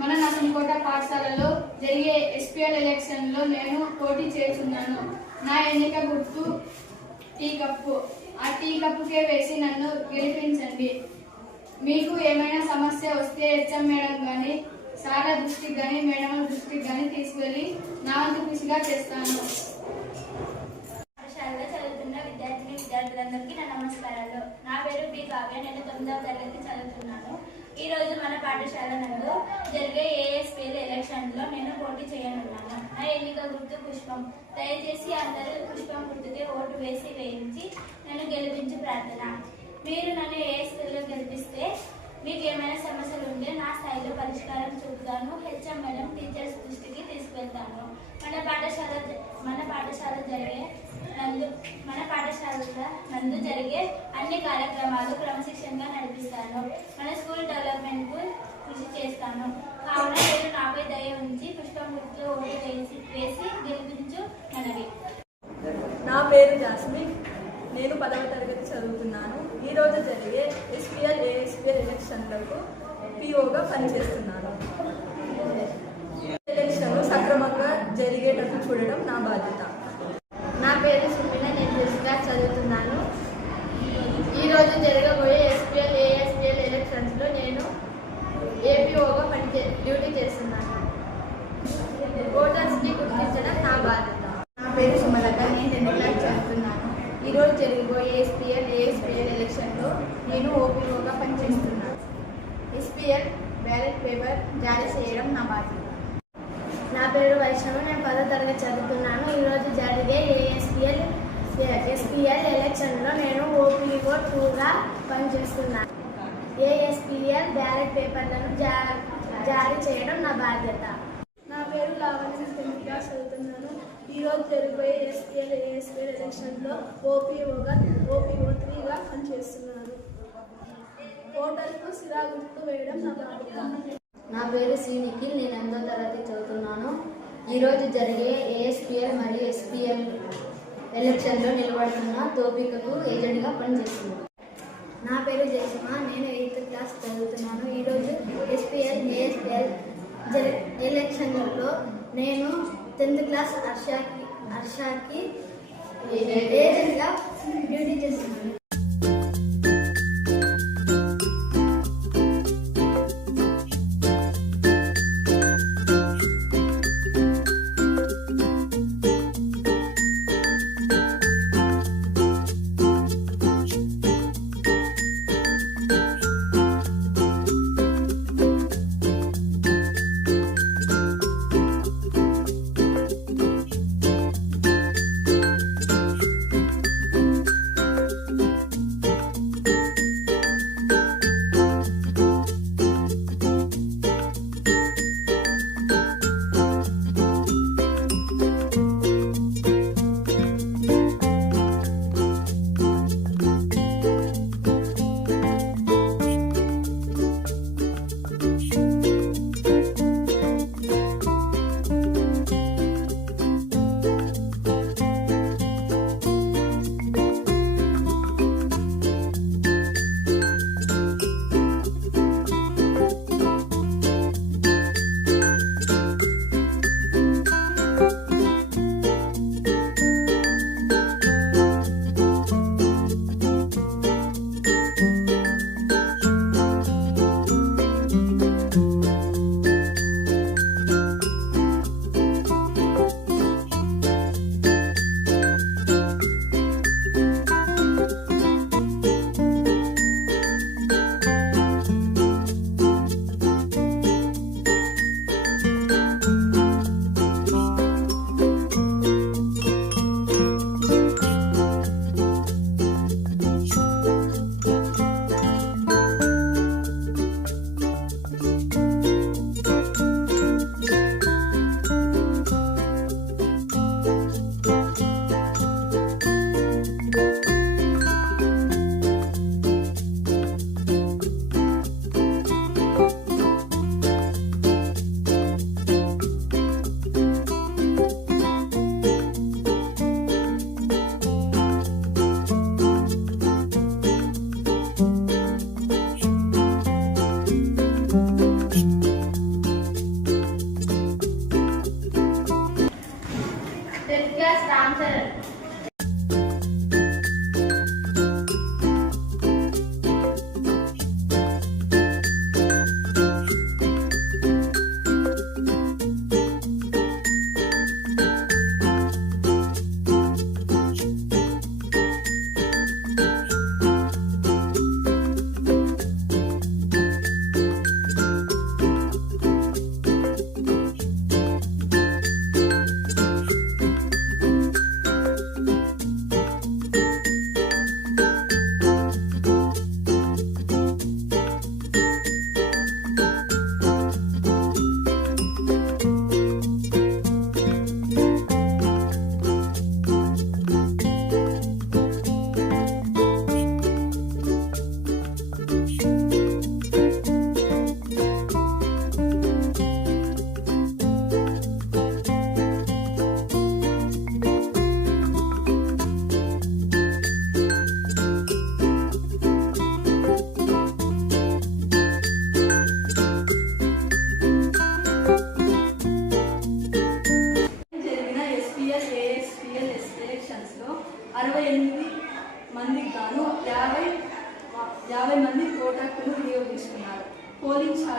మన నసంకోట పాఠశాలలో జరిగే ఎస్పీఎల్ ఎలక్షన్లో నేను పోటీ చేస్తున్నాను. నా ఎన్నిక గుర్తు టీ కప్పు. ఆ టీ కప్పుకే వేసి నన్ను గెలిపించండి. మీకు ఏమైనా సమస్య వస్తే హెచ్ఎం మేడం కానీ, సారా దృష్టికి కానీ, మేడం దృష్టికి కానీ తీసుకెళ్ళి నా వంతు కృషిగా చేస్తాను. పాఠశాలలో చదువుతున్న విద్యార్థులందరికీ నా నమస్కారాలు. నా పేరు బి కావ్య. నేను 9వ తరగతి చదువుతున్నాను. ఈ రోజు మన పాఠశాల నందు జరిగే ఏఎస్పీఎల్ ఎలక్షన్లో నేను పోటీ చేయనున్నాను. నా ఎన్నిక గుర్తు పుష్పం. దయచేసి అందరూ పుష్పం గుర్తుకే ఓటు వేయించి నన్ను గెలిపించి ప్రార్థన. మీరు నన్ను ఏఎస్పీఎల్లో గెలిపిస్తే మీకు ఏమైనా సమస్యలు ఉంటే నా స్థాయిలో పరిష్కారం చూపుతాను. హెచ్ఎం మేడం టీచర్స్ దృష్టికి తీసుకెళ్తాను. మన పాఠశాల నందు జరిగే అన్ని కార్యక్రమాలు క్రమశిక్షణగా నడిపిస్తాను. మన స్కూల్ డెవలప్మెంట్కు కృషి చేస్తాను. కావున మీరు నాపై దయ ఉంచి పుష్పం గుర్తు ఓటు వేసి గెలిపించు మనవి. నా పేరు జాస్మిన్. నేను 10వ తరగతి చదువుతున్నాను. ఈరోజు జరిగే ఎస్పీఎల్ ఏఎస్పీఎల్ ఎలక్షన్లకు పిఓగా పనిచేస్తున్నాను. ఎలక్షన్లు సక్రమంగా జరిగేటట్టు చూడడం నా బాధ్యత. నా పేరు సుమిన. నేను 5th క్లాస్ చదువుతున్నాను. ఈరోజు జరగబోయే ఎస్పీఎల్ ఏఎస్పీఎల్ ఎలక్షన్స్లో నేను ఏపీఓగా డ్యూటీ చేస్తున్నాను. ఓటర్స్ని గుర్తించడం నా బాధ్యత. నా పేరు సుమలత. నేను 10th క్లాస్ చదువుతున్నాను. ఈరోజు జరిగిపోయే ఎస్పీఎల్ ఏఎస్పీఎల్ ఎలక్షన్లో నేను ఓపీఓగా పనిచేస్తున్నాను. ఎస్పీఎల్ బ్యాలెట్ పేపర్ జారీ చేయడం నా బాధ్యత. నా పేరు వైష్ణవి. నేను 10వ తరగతి చదువుతున్నాను. ఈరోజు జరిగే ఎస్పీఎల్ ఎలక్షన్లో నేను ఓపీఓ 2గా పనిచేస్తున్నాను. ఏఎస్పీఎల్ బ్యాలెట్ పేపర్లను జారీ చేయడం నా బాధ్యత. నా పేరు లావణ్య. 10th క్లాస్ చదువుతున్నాను. ఈరోజు జరిగిపోయే ఎస్పీఎల్ ఏఎస్పీఎల్ ఎలక్షన్లో ఓపీఓ 3గా పనిచేస్తున్నాను. ఓటర్లకు సిరా గుర్తు వేయడం నా బాధ్యత. నా పేరు సి నిఖిల్. నేను 8వ తరగతి చదువుతున్నాను. ఈరోజు జరిగే ఏఎస్పీఎల్ మరియు ఎస్పీఎల్ ఎలక్షన్లో నిలబడుతున్న తోపికకు ఏజెంట్గా పనిచేస్తున్నాను. నా పేరు జయసుమ. నేను 8th క్లాస్ చదువుతున్నాను. ఈరోజు ఎస్పీఎల్ ఏఎస్పీఎల్ ఎలక్షన్లలో నేను 10th క్లాస్ హర్షకి ఏజెంట్గా డ్యూటీ చేస్తున్నాను.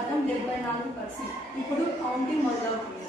శాతం 74%. ఇప్పుడు కౌంటింగ్ మొదలవుతుంది.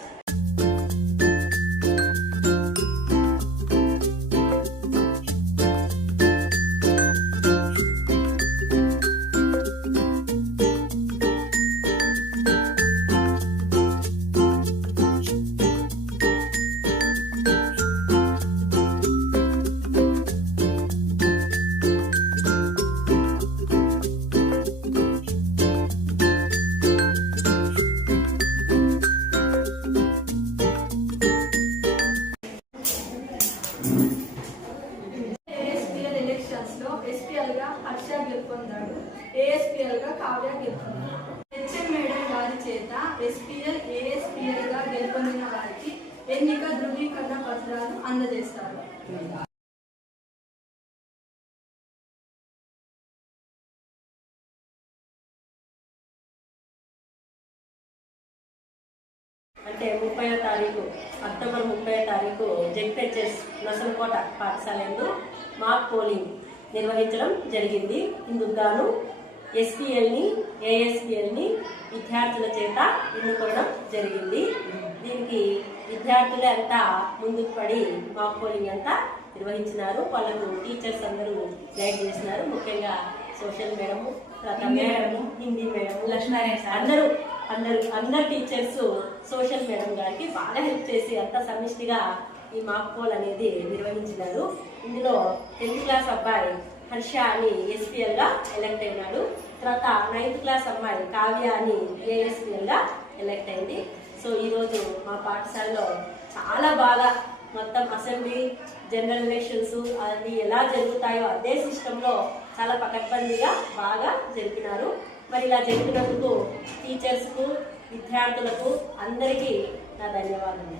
ఏఎస్పిఎల్ ఎలక్షన్స్ లో ఎస్పిఎల్ గా హర్ష గెలుపొందాడు. ఏఎస్పిఎల్ గా కావ్య గెలుపొందాడు. హెచ్ఎం మేడం గారి చేత ఎస్పిఎల్ ఏఎస్పిఎల్ గా గెలుపొందిన వారికి ఎన్నిక ధృవీకరణ పత్రాలు అందజేస్తారు. అంటే 30వ తారీఖు అక్టోబర్ 30వ తారీఖు జెడ్పిహెచ్ఎస్ నసలకోట పాఠశాలందు మాక్ పోలింగ్ నిర్వహించడం జరిగింది. ఇందుకు గాను ఎస్పిఎల్ని ఏఎస్పిఎల్ని విద్యార్థుల చేత ఎన్నుకోవడం జరిగింది. దీనికి విద్యార్థులే అంతా ముందుకు పడి మాక్ పోలింగ్ అంతా నిర్వహించినారు. వాళ్ళకు టీచర్స్ అందరూ గైడ్ చేసినారు. ముఖ్యంగా social madam, madam, Hindi madam, అందరు టీచర్స్ సోషల్ మేడం గారికి బాగా హెల్ప్ చేసి అంతా సమిష్టిగా ఈ మాక్ పోల్ అనేది నిర్వహించినారు. ఇందులో 10th క్లాస్ అబ్బాయి హర్ష అని ఎస్పిఎల్ గా ఎలక్ట్ అయినాడు. తర్వాత 9th క్లాస్ అమ్మాయి కావ్య అని ఏఎస్పిఎల్ గా ఎలక్ట్ అయింది. సో ఈరోజు మా పాఠశాలలో చాలా బాగా మొత్తం అసెంబ్లీ, జనరల్ ఎలక్షన్స్ అది ఎలా జరుగుతాయో అదే సిస్టంలో చాలా పకడ్బందీగా బాగా జరిపినారు. మరి ఇలా జరిపినందుకు టీచర్స్కు, విద్యార్థులకు అందరికీ నా ధన్యవాదాలు.